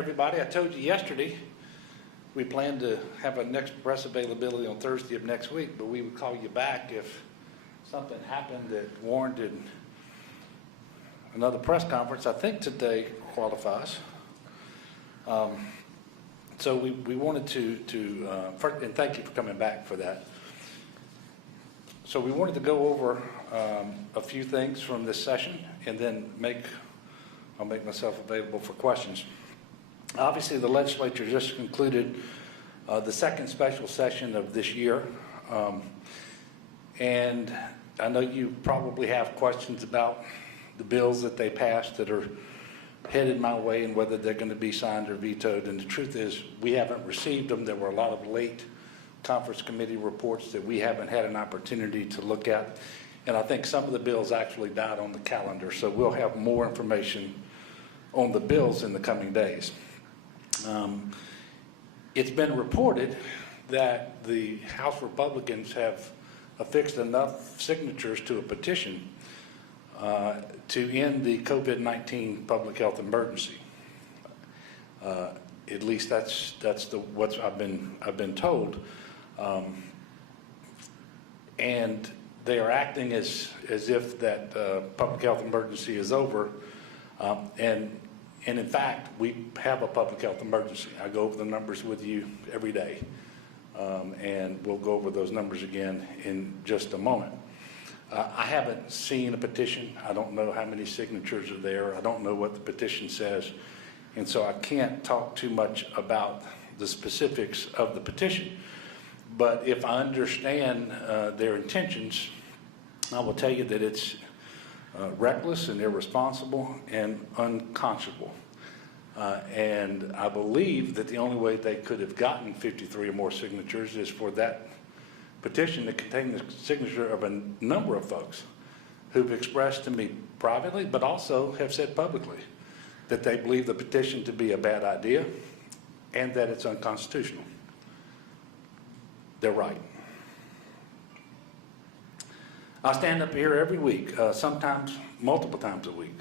Everybody, I told you yesterday we planned to have a next press availability on Thursday of next week, but we would call you back if something happened that warranted another press conference. I think today qualifies. So we wanted to first, and thank you for coming back for that. So we wanted to go over a few things from this session, and then I'll make myself available for questions. Obviously, the legislature just concluded the second special session of this year, and I know you probably have questions about the bills that they passed that are headed my way and whether they're going to be signed or vetoed. And the truth is, we haven't received them. There were a lot of late conference committee reports that we haven't had an opportunity to look at, and I think some of the bills actually died on the calendar, so we'll have more information on the bills in the coming days. It's been reported that the House Republicans have affixed enough signatures to a petition to end the COVID-19 public health emergency. At least that's what I've been told, and they are acting as if that public health emergency is over, and in fact, we have a public health emergency. I go over the numbers with you every day, and we'll go over those numbers again in just a moment. I haven't seen a petition. I don't know how many signatures are there. I don't know what the petition says, and so I can't talk too much about the specifics of the petition. But if I understand their intentions, I will tell you that it's reckless and irresponsible and unconscionable. And I believe that the only way they could have gotten 53 or more signatures is for that petition to contain the signature of a number of folks who've expressed to me privately, but also have said publicly, that they believe the petition to be a bad idea and that it's unconstitutional. They're right. I stand up here every week, sometimes multiple times a week,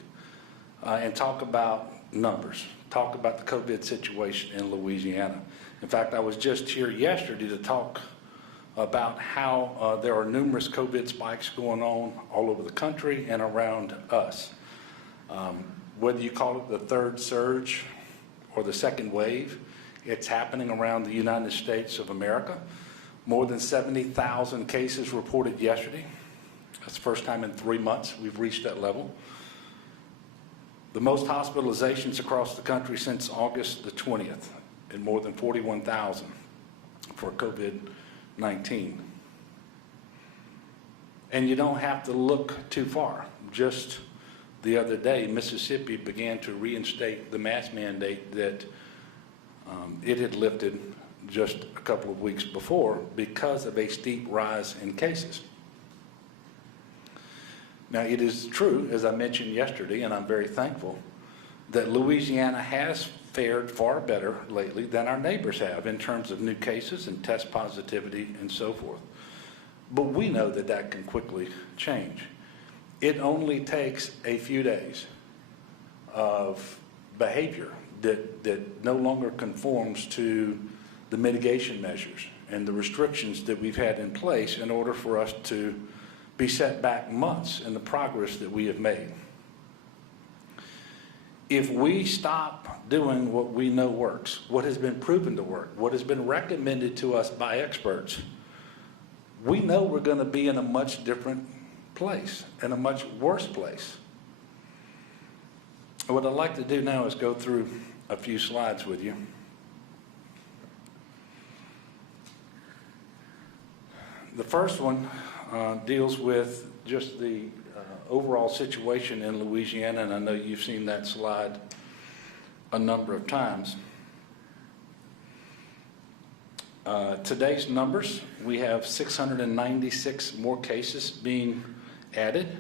and talk about numbers, talk about the COVID situation in Louisiana. In fact, I was just here yesterday to talk about how there are numerous COVID spikes going on all over the country and around us. Whether you call it the third surge or the second wave, it's happening around the United States of America. More than 70,000 cases reported yesterday. That's the first time in 3 months we've reached that level. The most hospitalizations across the country since August the 20th, and more than 41,000 for COVID-19. And you don't have to look too far. Just the other day, Mississippi began to reinstate the mask mandate that it had lifted just a couple of weeks before because of a steep rise in cases. Now, it is true, as I mentioned yesterday, and I'm very thankful, that Louisiana has fared far better lately than our neighbors have in terms of new cases and test positivity and so forth. But we know that that can quickly change. It only takes a few days of behavior that no longer conforms to the mitigation measures and the restrictions that we've had in place in order for us to be set back months in the progress that we have made. If we stop doing what we know works, what has been proven to work, what has been recommended to us by experts, we know we're going to be in a much different place, in a much worse place. What I'd like to do now is go through a few slides with you. The first one deals with just the overall situation in Louisiana, and I know you've seen that slide a number of times. Today's numbers, we have 696 more cases being added.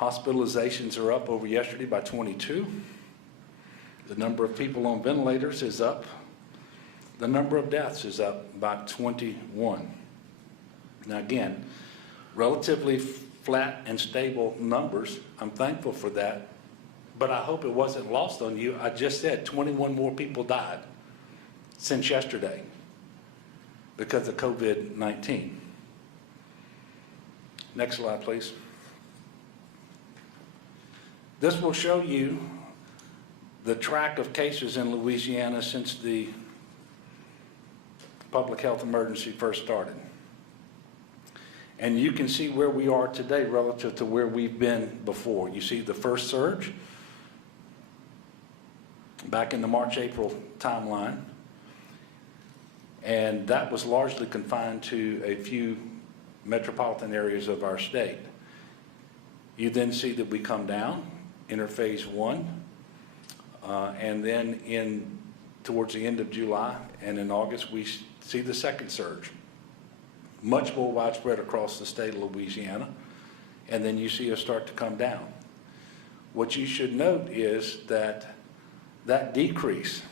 Hospitalizations are up over yesterday by 22. The number of people on ventilators is up. The number of deaths is up by 21. Now again, relatively flat and stable numbers. I'm thankful for that, but I hope it wasn't lost on you. I just said 21 more people died since yesterday because of COVID-19. Next slide, please. This will show you the track of cases in Louisiana since the public health emergency first started. And you can see where we are today relative to where we've been before. You see the first surge back in the March-April timeline, and that was largely confined to a few metropolitan areas of our state. You then see that we come down, enter phase 1, and then towards the end of July and in August, we see the second surge, much more widespread across the state of Louisiana, and then you see us start to come down. What you should note is that that decrease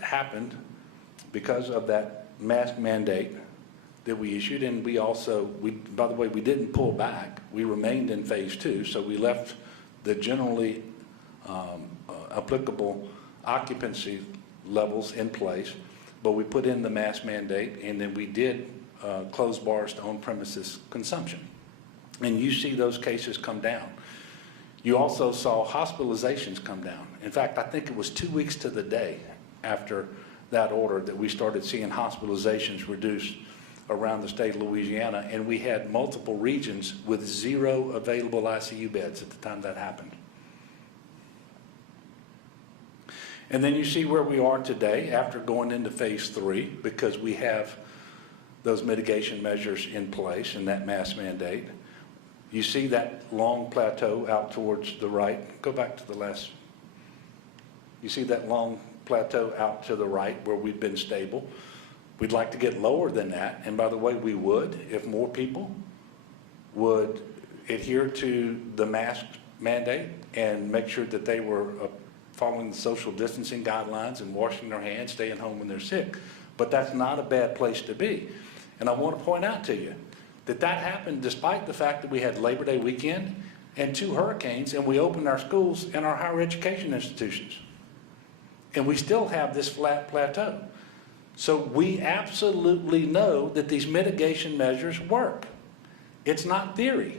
happened because of that mask mandate that we issued, and by the way, we didn't pull back. We remained in phase 2, so we left the generally applicable occupancy levels in place, but we put in the mask mandate, and then we did close bars to on-premises consumption. And you see those cases come down. You also saw hospitalizations come down. In fact, I think it was 2 weeks to the day after that order that we started seeing hospitalizations reduced around the state of Louisiana, and we had multiple regions with 0 available ICU beds at the time that happened. And then you see where we are today after going into phase 3, because we have those mitigation measures in place and that mask mandate. You see that long plateau out towards the right. Go back to the last. You see that long plateau out to the right where we've been stable. We'd like to get lower than that, and by the way, we would if more people would adhere to the mask mandate and make sure that they were following the social distancing guidelines and washing their hands, staying home when they're sick. But that's not a bad place to be. And I want to point out to you that that happened despite the fact that we had Labor Day weekend and 2 hurricanes, and we opened our schools and our higher education institutions. And we still have this flat plateau. So we absolutely know that these mitigation measures work. It's not theory.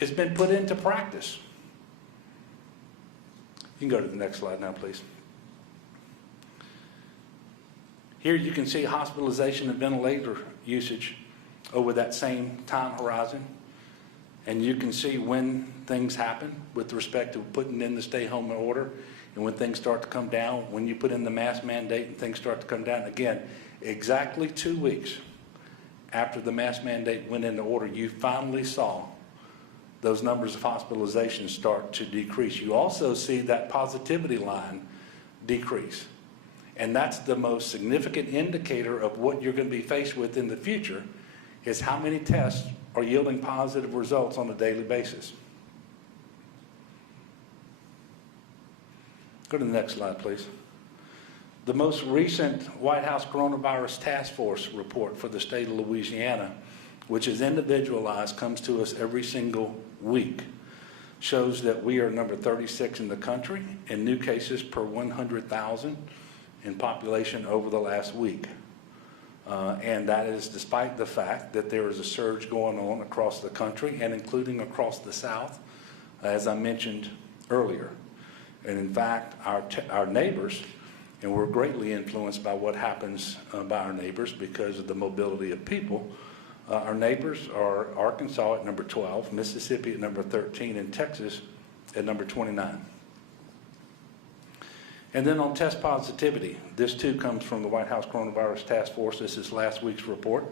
It's been put into practice. You can go to the next slide now, please. Here you can see hospitalization and ventilator usage over that same time horizon. And you can see when things happen with respect to putting in the stay home order and when things start to come down, when you put in the mask mandate and things start to come down. Again, exactly 2 weeks after the mask mandate went into order, you finally saw those numbers of hospitalizations start to decrease. You also see that positivity line decrease. And that's the most significant indicator of what you're going to be faced with in the future, is how many tests are yielding positive results on a daily basis. Go to the next slide, please. The most recent White House Coronavirus Task Force report for the state of Louisiana, which is individualized, comes to us every single week, shows that we are number 36 in the country in new cases per 100,000 in population over the last week. And that is despite the fact that there is a surge going on across the country and including across the South, as I mentioned earlier. And in fact, our neighbors, and we're greatly influenced by what happens by our neighbors because of the mobility of people. Our neighbors are Arkansas at number 12, Mississippi at number 13, and Texas at number 29. And then on test positivity, this too comes from the White House Coronavirus Task Force. This is last week's report.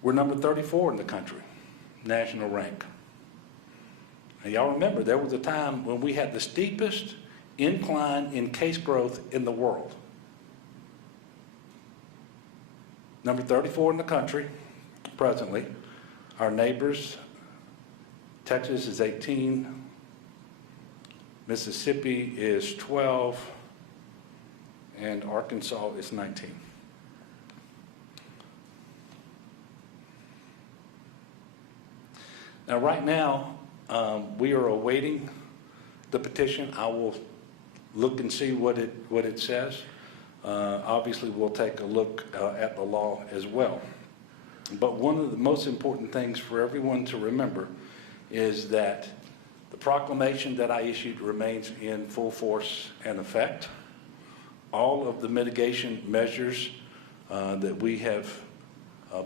We're number 34 in the country, national rank. Now, y'all remember there was a time when we had the steepest incline in case growth in the world. Number 34 in the country presently. Our neighbors, Texas is 18, Mississippi is 12, and Arkansas is 19. Now, right now, we are awaiting the petition. I will look and see what it says. Obviously, we'll take a look at the law as well. But one of the most important things for everyone to remember is that the proclamation that I issued remains in full force and effect. All of the mitigation measures that we have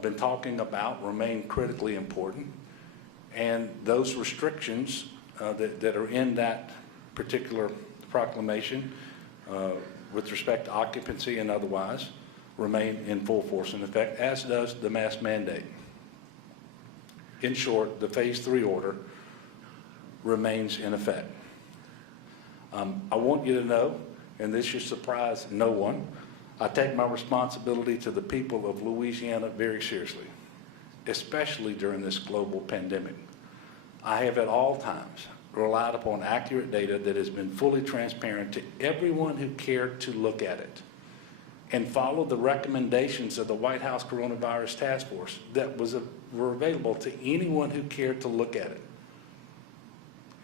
been talking about remain critically important. And those restrictions that are in that particular proclamation with respect to occupancy and otherwise remain in full force and effect, as does the mask mandate. In short, the Phase 3 order remains in effect. I want you to know, and this should surprise no one, I take my responsibility to the people of Louisiana very seriously, especially during this global pandemic. I have at all times relied upon accurate data that has been fully transparent to everyone who cared to look at it, and follow the recommendations of the White House Coronavirus Task Force that were available to anyone who cared to look at it,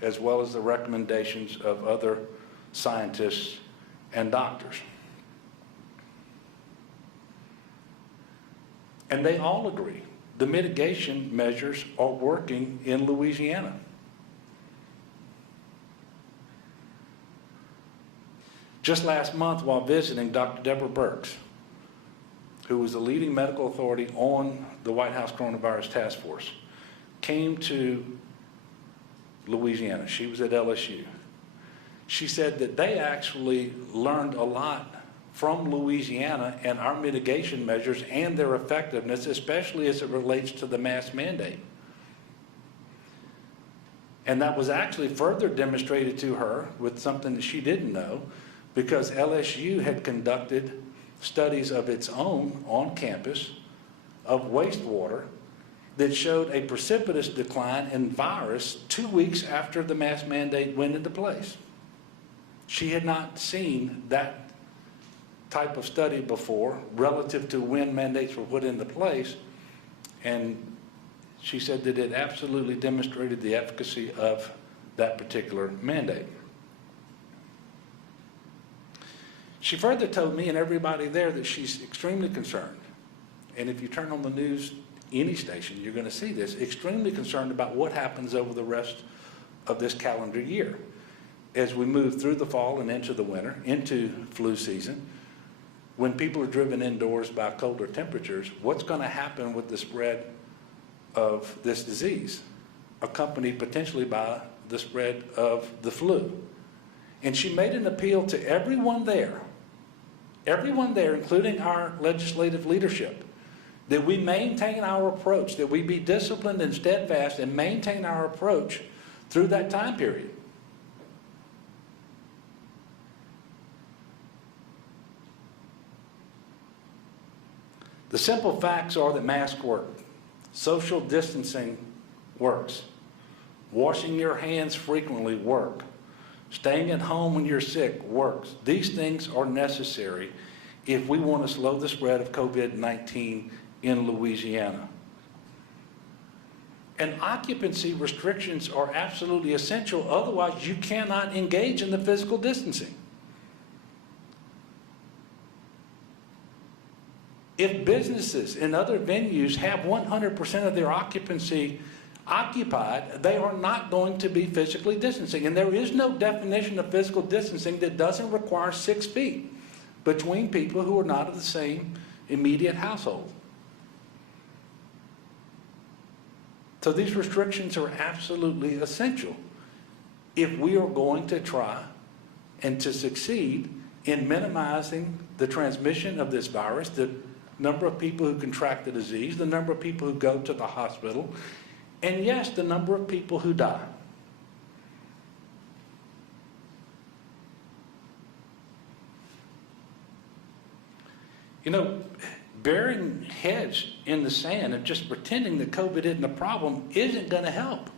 as well as the recommendations of other scientists and doctors. And they all agree the mitigation measures are working in Louisiana. Just last month, while visiting, Dr. Deborah Birx, who was the leading medical authority on the White House Coronavirus Task Force, came to Louisiana. She was at LSU. She said that they actually learned a lot from Louisiana and our mitigation measures and their effectiveness, especially as it relates to the mask mandate. And that was actually further demonstrated to her with something that she didn't know, because LSU had conducted studies of its own on campus of wastewater that showed a precipitous decline in virus 2 weeks after the mask mandate went into place. She had not seen that type of study before relative to when mandates were put into place, and she said that it absolutely demonstrated the efficacy of that particular mandate. She further told me and everybody there that she's extremely concerned, and if you turn on the news, any station, you're going to see this, extremely concerned about what happens over the rest of this calendar year as we move through the fall and into the winter, into flu season. When people are driven indoors by colder temperatures, what's going to happen with the spread of this disease, accompanied potentially by the spread of the flu? And she made an appeal to everyone there, including our legislative leadership, that we maintain our approach, that we be disciplined and steadfast and maintain our approach through that time period. The simple facts are that masks work. Social distancing works. Washing your hands frequently work. Staying at home when you're sick works. These things are necessary if we want to slow the spread of COVID-19 in Louisiana. And occupancy restrictions are absolutely essential, otherwise you cannot engage in the physical distancing. If businesses and other venues have 100% of their occupancy occupied, they are not going to be physically distancing. And there is no definition of physical distancing that doesn't require 6 feet between people who are not of the same immediate household. So these restrictions are absolutely essential if we are going to try and to succeed in minimizing the transmission of this virus, the number of people who contract the disease, the number of people who go to the hospital, and yes, the number of people who die. You know, burying heads in the sand and just pretending that COVID isn't a problem isn't going to help.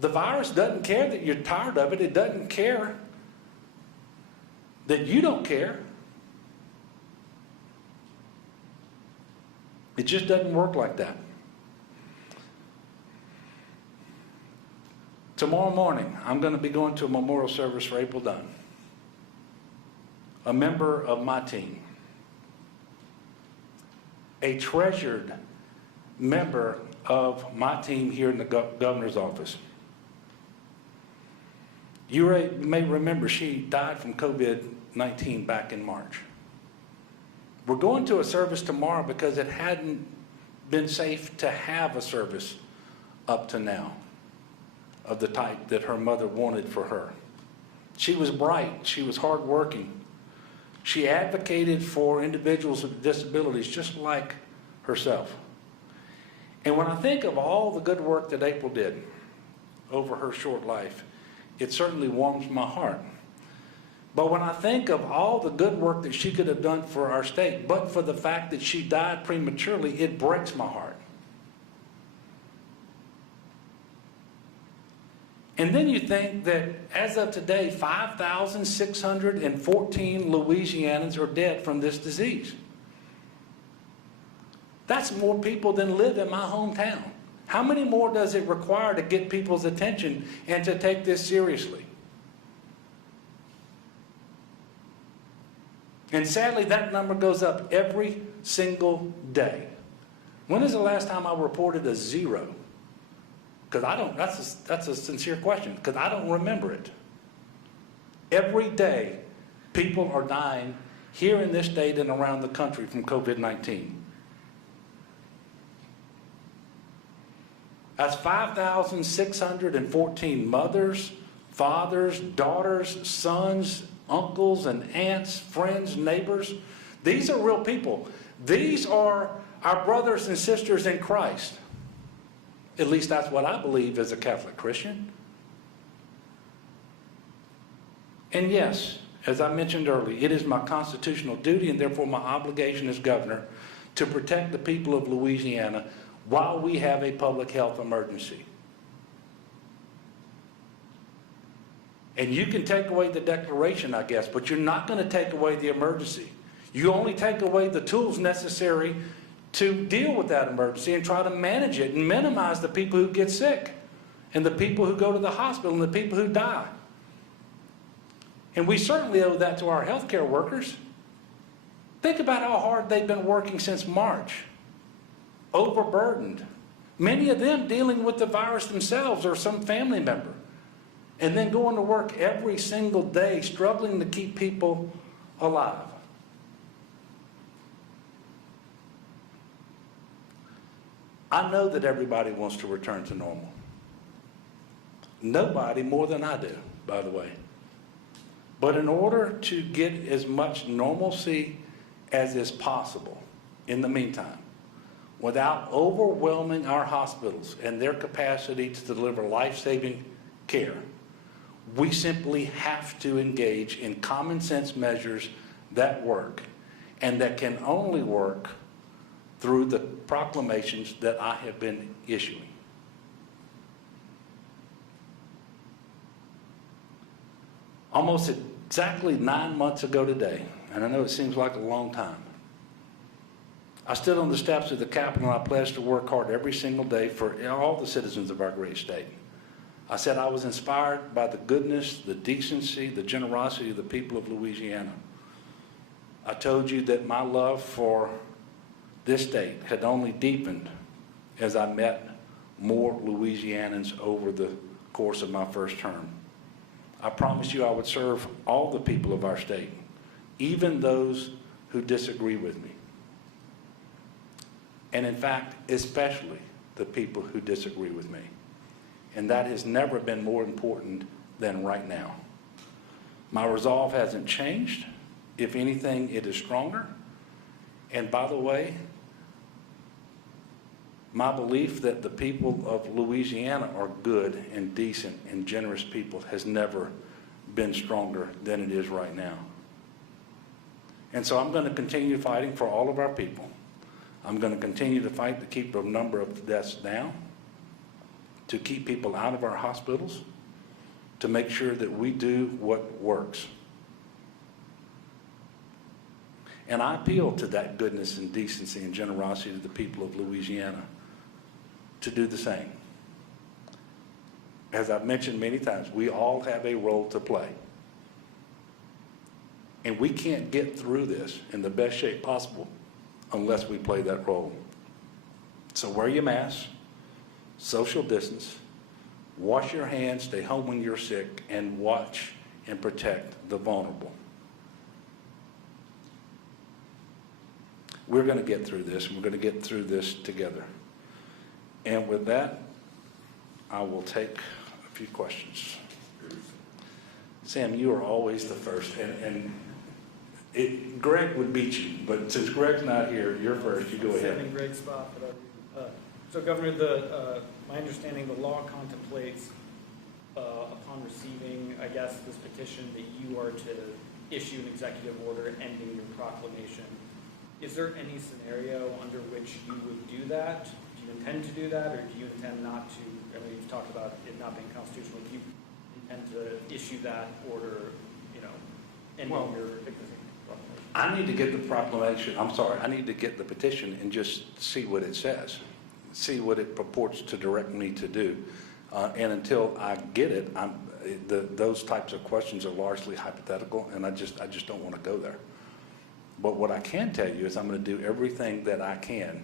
The virus doesn't care that you're tired of it. It doesn't care that you don't care. It just doesn't work like that. Tomorrow morning, I'm going to be going to a memorial service for April Dunn, a member of my team, a treasured member of my team here in the governor's office. You may remember she died from COVID-19 back in March. We're going to a service tomorrow because it hadn't been safe to have a service up to now of the type that her mother wanted for her. She was bright. She was hardworking. She advocated for individuals with disabilities just like herself. And when I think of all the good work that April did over her short life, it certainly warms my heart. But when I think of all the good work that she could have done for our state, but for the fact that she died prematurely, it breaks my heart. And then you think that as of today, 5,614 Louisianans are dead from this disease. That's more people than live in my hometown. How many more does it require to get people's attention and to take this seriously? And sadly, that number goes up every single day. When is the last time I reported a zero? Because I don't, that's a sincere question, because I don't remember it. Every day, people are dying here in this state and around the country from COVID-19. That's 5,614 mothers, fathers, daughters, sons, uncles and aunts, friends, neighbors. These are real people. These are our brothers and sisters in Christ. At least that's what I believe as a Catholic Christian. And yes, as I mentioned earlier, it is my constitutional duty and therefore my obligation as governor to protect the people of Louisiana while we have a public health emergency. And you can take away the declaration, I guess, but you're not going to take away the emergency. You only take away the tools necessary to deal with that emergency and try to manage it and minimize the people who get sick and the people who go to the hospital and the people who die. And we certainly owe that to our healthcare workers. Think about how hard they've been working since March, overburdened. Many of them dealing with the virus themselves or some family member, and then going to work every single day, struggling to keep people alive. I know that everybody wants to return to normal. Nobody more than I do, by the way. But in order to get as much normalcy as is possible in the meantime, without overwhelming our hospitals and their capacity to deliver life-saving care, we simply have to engage in common sense measures that work, and that can only work through the proclamations that I have been issuing. Almost exactly 9 months ago today, and I know it seems like a long time, I stood on the steps of the Capitol and I pledged to work hard every single day for all the citizens of our great state. I said I was inspired by the goodness, the decency, the generosity of the people of Louisiana. I told you that my love for this state had only deepened as I met more Louisianans over the course of my first term. I promised you I would serve all the people of our state, even those who disagree with me. And in fact, especially the people who disagree with me. And that has never been more important than right now. My resolve hasn't changed. If anything, it is stronger. And by the way, my belief that the people of Louisiana are good and decent and generous people has never been stronger than it is right now. And so I'm going to continue fighting for all of our people. I'm going to continue to fight to keep the number of deaths down, to keep people out of our hospitals, to make sure that we do what works. And I appeal to that goodness and decency and generosity to the people of Louisiana to do the same. as I've mentioned many times, we all have a role to play. And we can't get through this in the best shape possible unless we play that role. So wear your mask, social distance, wash your hands, stay home when you're sick, and watch and protect the vulnerable. We're going to get through this, and we're going to get through this together. And with that, I will take a few questions. Sam, you are always the first, and Greg would beat you, but since Greg's not here, you're first. You go ahead. I'm in Greg's spot, but so Governor, my understanding, the law contemplates upon receiving, I guess, this petition that you are to issue an executive order ending your proclamation. Is there any scenario under which you would do that? Do you intend to do that, or do you intend not to? I mean, you've talked about it not being constitutional. Do you intend to issue that order, ending your existing proclamation? I need to get the proclamation, I need to get the petition and just see what it says, see what it purports to direct me to do. And until I get it, those types of questions are largely hypothetical, and I just don't want to go there. But what I can tell you is I'm going to do everything that I can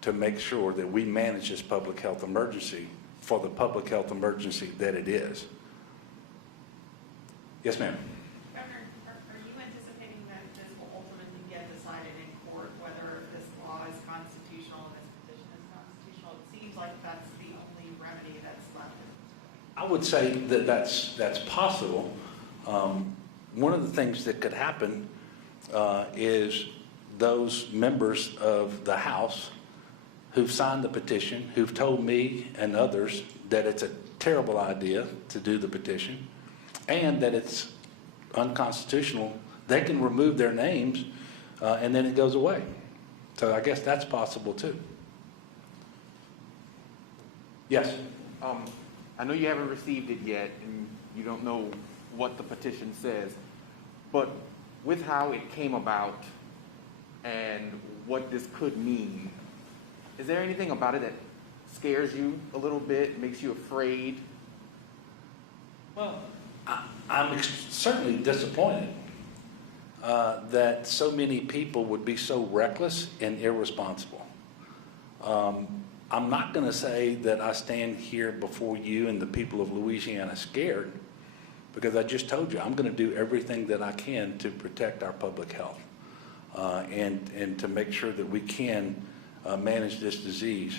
to make sure that we manage this public health emergency for the public health emergency that it is. Yes, ma'am. Governor, are you anticipating that this will ultimately get decided in court, whether this law is constitutional and this petition is constitutional? It seems like that's the only remedy that's left. I would say that that's possible. One of the things that could happen is those members of the House who've signed the petition, who've told me and others that it's a terrible idea to do the petition and that it's unconstitutional, they can remove their names and then it goes away. So I guess that's possible too. Yes? I know you haven't received it yet and you don't know what the petition says, but with how it came about and what this could mean, is there anything about it that scares you a little bit, makes you afraid? Well, I'm certainly disappointed that so many people would be so reckless and irresponsible. I'm not going to say that I stand here before you and the people of Louisiana scared, because I just told you I'm going to do everything that I can to protect our public health and to make sure that we can manage this disease.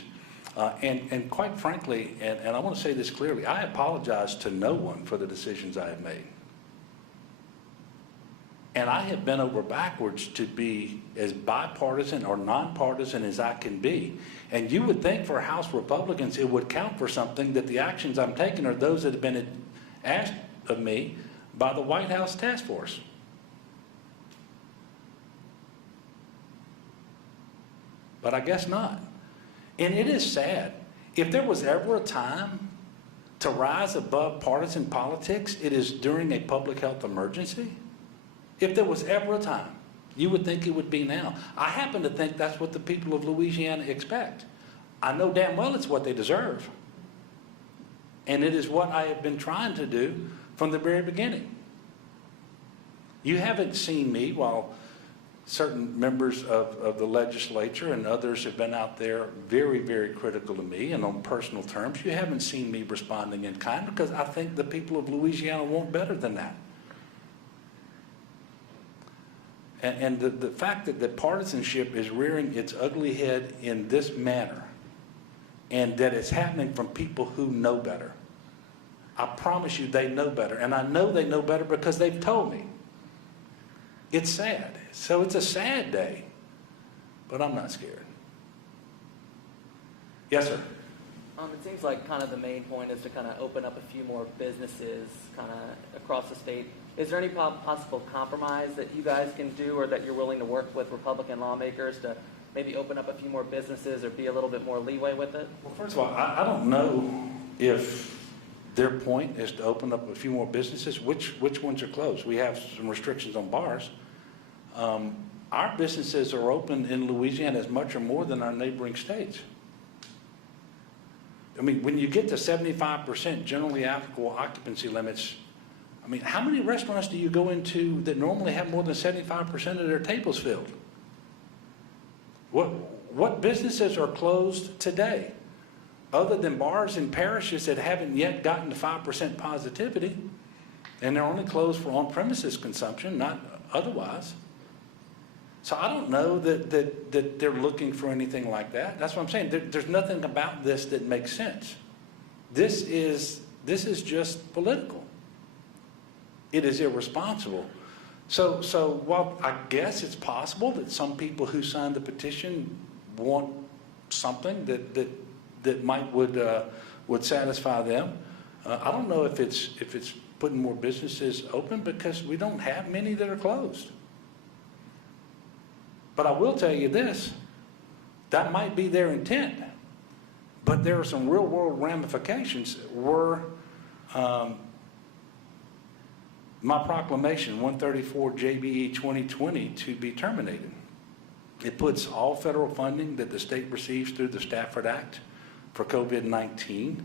And quite frankly, and I want to say this clearly, I apologize to no one for the decisions I have made. And I have bent over backwards to be as bipartisan or nonpartisan as I can be. And you would think for House Republicans it would count for something that the actions I'm taking are those that have been asked of me by the White House Task Force. But I guess not. And it is sad. If there was ever a time to rise above partisan politics, it is during a public health emergency. If there was ever a time, you would think it would be now. I happen to think that's what the people of Louisiana expect. I know damn well it's what they deserve. And it is what I have been trying to do from the very beginning. You haven't seen me, while certain members of the legislature and others have been out there very, very critical of me and on personal terms, you haven't seen me responding in kind, because I think the people of Louisiana want better than that. And the fact that the partisanship is rearing its ugly head in this manner, and that it's happening from people who know better. I promise you they know better, and I know they know better because they've told me. It's sad. So it's a sad day, but I'm not scared. Yes, sir. It seems like kind of the main point is to kind of open up a few more businesses kind of across the state. Is there any possible compromise that you guys can do, or that you're willing to work with Republican lawmakers to maybe open up a few more businesses or be a little bit more leeway with it? Well, first of all, I don't know if their point is to open up a few more businesses. Which ones are closed? We have some restrictions on bars. Our businesses are open in Louisiana as much or more than our neighboring states. I mean, when you get to 75% generally applicable occupancy limits, I mean, how many restaurants do you go into that normally have more than 75% of their tables filled? What businesses are closed today, other than bars and parishes that haven't yet gotten to 5% positivity, and they're only closed for on-premises consumption, not otherwise? So I don't know that they're looking for anything like that. That's what I'm saying. There's nothing about this that makes sense. This is just political. It is irresponsible. So while I guess it's possible that some people who signed the petition want something that would satisfy them, I don't know if it's putting more businesses open, because we don't have many that are closed. But I will tell you this, that might be their intent, but there are some real world ramifications were my proclamation 134 JBE 2020 to be terminated. It puts all federal funding that the state receives through the Stafford Act for COVID-19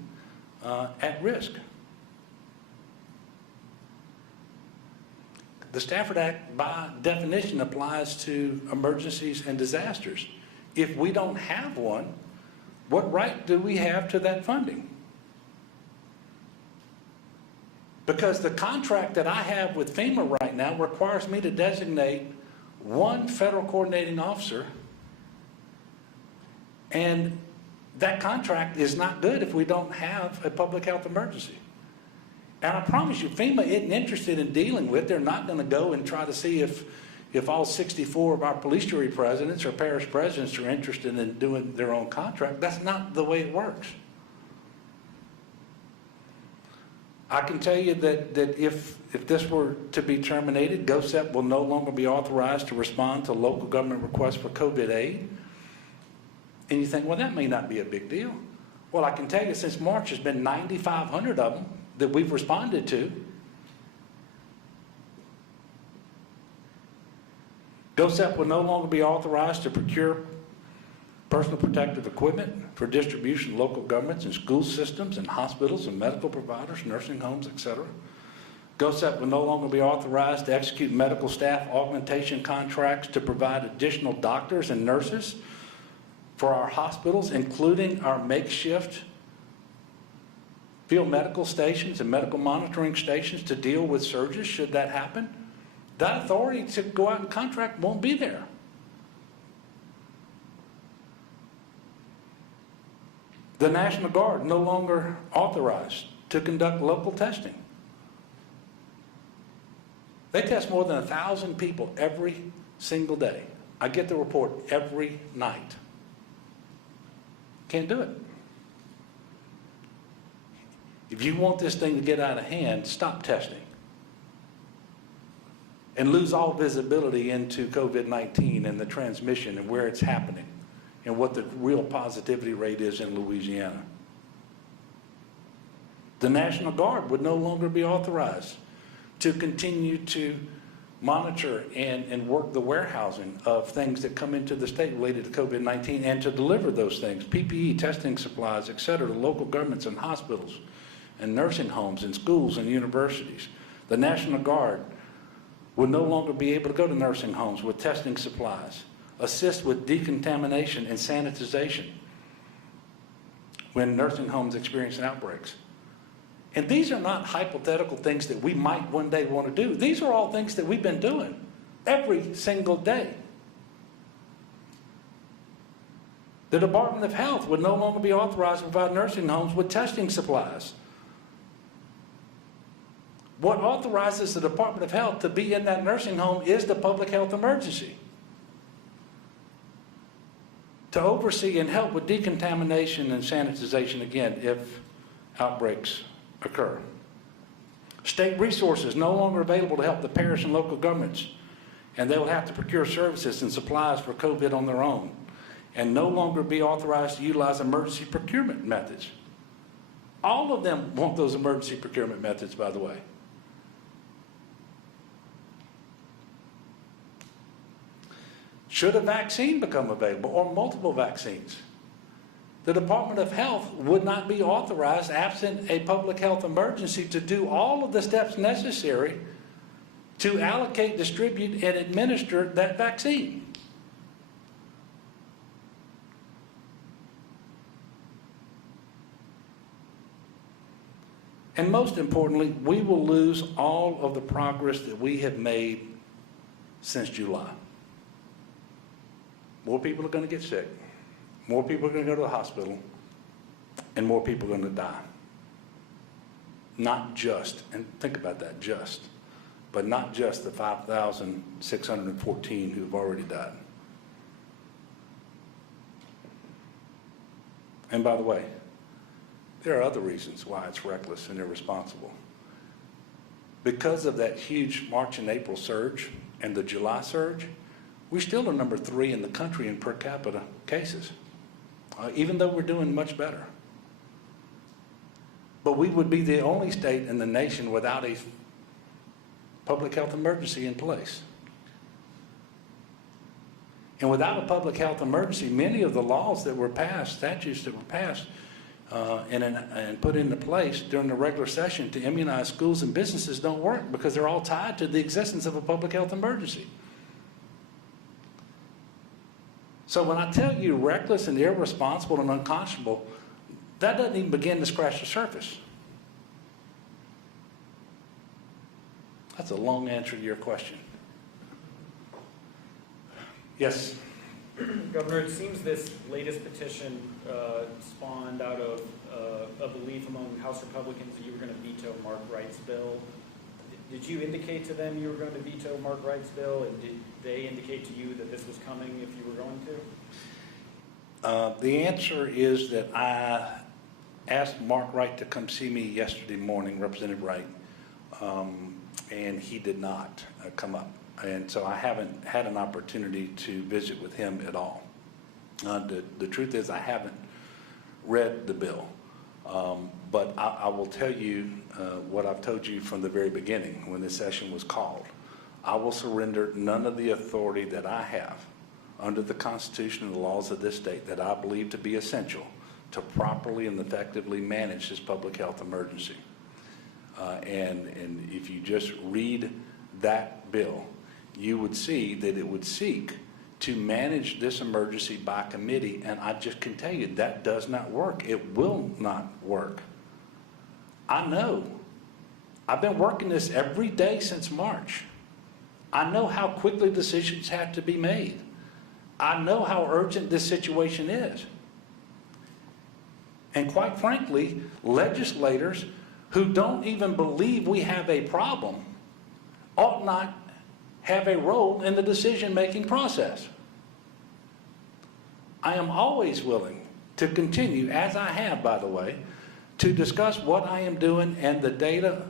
at risk. The Stafford Act, by definition, applies to emergencies and disasters. If we don't have one, what right do we have to that funding? Because the contract that I have with FEMA right now requires me to designate one federal coordinating officer, and that contract is not good if we don't have a public health emergency. And I promise you, FEMA isn't interested in dealing with. They're not going to go and try to see if all 64 of our police jury presidents or parish presidents are interested in doing their own contract. That's not the way it works. I can tell you that if this were to be terminated, GOSEP will no longer be authorized to respond to local government requests for COVID aid. And you think, well, that may not be a big deal. Well, I can tell you since March, there's been 9,500 of them that we've responded to. GOSEP will no longer be authorized to procure personal protective equipment for distribution to local governments and school systems and hospitals and medical providers, nursing homes, etc. GOSEP will no longer be authorized to execute medical staff augmentation contracts to provide additional doctors and nurses for our hospitals, including our makeshift field medical stations and medical monitoring stations to deal with surges should that happen. That authority to go out and contract won't be there. The National Guard no longer authorized to conduct local testing. They test more than 1,000 people every single day. I get the report every night. Can't do it. If you want this thing to get out of hand, stop testing and lose all visibility into COVID-19 and the transmission and where it's happening and what the real positivity rate is in Louisiana. The National Guard would no longer be authorized to continue to monitor and work the warehousing of things that come into the state related to COVID-19 and to deliver those things, PPE, testing supplies, et cetera, to local governments and hospitals and nursing homes and schools and universities. The National Guard will no longer be able to go to nursing homes with testing supplies, assist with decontamination and sanitization when nursing homes experience outbreaks. And these are not hypothetical things that we might one day want to do. These are all things that we've been doing every single day. The Department of Health would no longer be authorized to provide nursing homes with testing supplies. What authorizes the Department of Health to be in that nursing home is the public health emergency, to oversee and help with decontamination and sanitization, again, if outbreaks occur. State resources no longer available to help the parish and local governments, and they will have to procure services and supplies for COVID on their own, and no longer be authorized to utilize emergency procurement methods. All of them want those emergency procurement methods, by the way. Should a vaccine become available, or multiple vaccines, the Department of Health would not be authorized, absent a public health emergency, to do all of the steps necessary to allocate, distribute, and administer that vaccine. And most importantly, we will lose all of the progress that we have made since July. More people are going to get sick. More people are going to go to the hospital. And more people are going to die. Not just, and think about that, just, but not just the 5,614 who have already died. And by the way, there are other reasons why it's reckless and irresponsible. Because of that huge March and April surge and the July surge, we still are number 3 in the country in per capita cases, even though we're doing much better. But we would be the only state in the nation without a public health emergency in place. And without a public health emergency, many of the laws that were passed, statutes that were passed, and put into place during the regular session to immunize schools and businesses don't work because they're all tied to the existence of a public health emergency. So when I tell you reckless and irresponsible and unconscionable, that doesn't even begin to scratch the surface. That's a long answer to your question. Yes? Governor, it seems this latest petition spawned out of a belief among House Republicans that you were going to veto Mark Wright's bill. Did you indicate to them you were going to veto Mark Wright's bill, and did they indicate to you that this was coming if you were going to? The answer is that I asked Mark Wright to come see me yesterday morning, Representative Wright, and he did not come up. And so I haven't had an opportunity to visit with him at all. The truth is I haven't read the bill, but I will tell you what I've told you from the very beginning when this session was called. I will surrender none of the authority that I have under the Constitution and the laws of this state that I believe to be essential to properly and effectively manage this public health emergency. And if you just read that bill, you would see that it would seek to manage this emergency by committee, and I just can tell you that does not work. It will not work. I know. I've been working this every day since March. I know how quickly decisions have to be made. I know how urgent this situation is. And quite frankly, legislators who don't even believe we have a problem ought not have a role in the decision-making process. I am always willing to continue, as I have, by the way, to discuss what I am doing and the data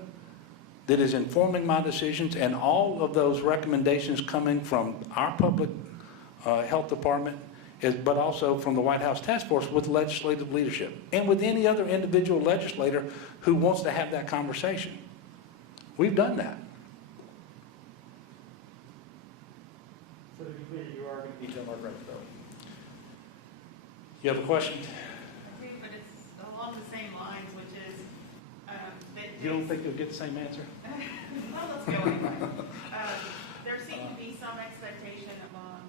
that is informing my decisions and all of those recommendations coming from our public health department, but also from the White House Task Force with legislative leadership and with any other individual legislator who wants to have that conversation. We've done that. So to be clear, you are going to veto Mark Wright's bill? You have a question? I do, but it's along the same lines, which is that You don't think you'll get the same answer? well, let's go anyway. There seems to be some expectation among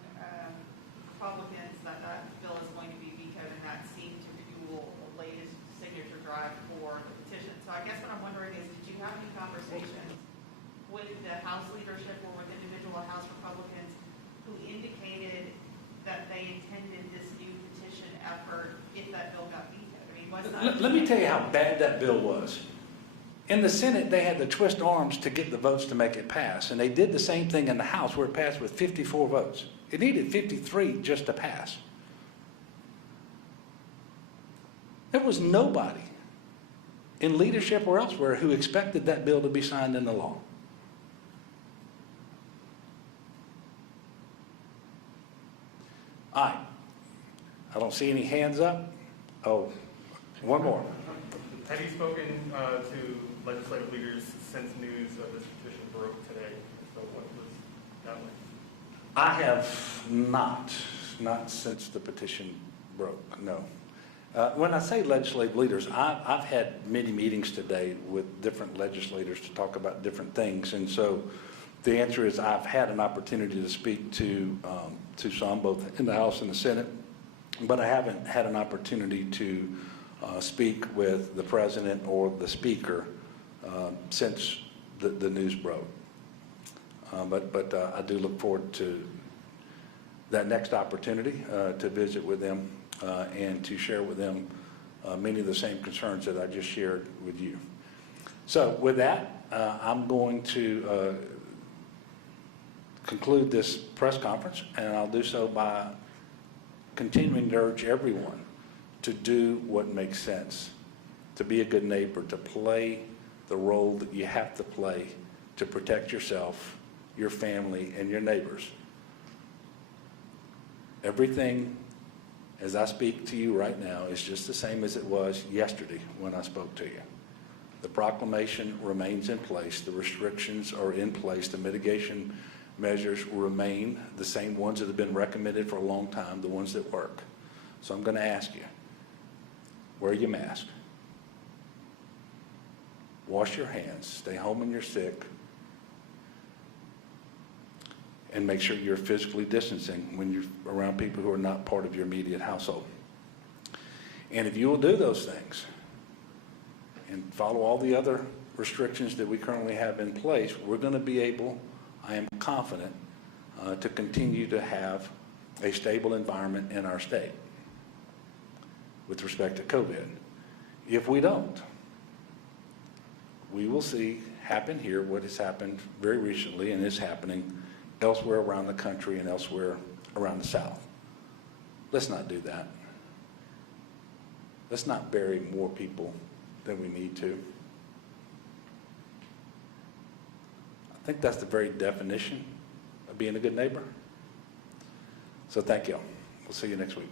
Republicans that that bill is going to be vetoed, and that seemed to fuel the latest signature drive for the petition. So I guess what I'm wondering is, did you have any conversations with the House leadership or with individual House Republicans who indicated that they intended this new petition effort if that bill got vetoed? I mean, was that... Let me tell you how bad that bill was. In the Senate, they had to twist arms to get the votes to make it pass, and they did the same thing in the House where it passed with 54 votes. It needed 53 just to pass. There was nobody in leadership or elsewhere who expected that bill to be signed into law. All right. I don't see any hands up. Oh, one more. Have you spoken to legislative leaders since news of this petition broke today? So what was that like? I have not since the petition broke, no. When I say legislative leaders, I've had many meetings today with different legislators to talk about different things. And so the answer is I've had an opportunity to speak to some, both in the House and the Senate, but I haven't had an opportunity to speak with the president or the speaker since the news broke. But I do look forward to that next opportunity to visit with them and to share with them many of the same concerns that I just shared with you. So with that, I'm going to conclude this press conference, and I'll do so by continuing to urge everyone to do what makes sense, to be a good neighbor, to play the role that you have to play to protect yourself, your family, and your neighbors. Everything, as I speak to you right now, is just the same as it was yesterday when I spoke to you. The proclamation remains in place. The restrictions are in place. The mitigation measures remain the same ones that have been recommended for a long time, the ones that work. So I'm going to ask you, wear your mask. Wash your hands. Stay home when you're sick. And make sure you're physically distancing when you're around people who are not part of your immediate household. And if you will do those things and follow all the other restrictions that we currently have in place, we're going to be able, I am confident, to continue to have a stable environment in our state with respect to COVID. If we don't, we will see happen here what has happened very recently and is happening elsewhere around the country and elsewhere around the South. Let's not do that. Let's not bury more people than we need to. I think that's the very definition of being a good neighbor. So thank you. We'll see you next week.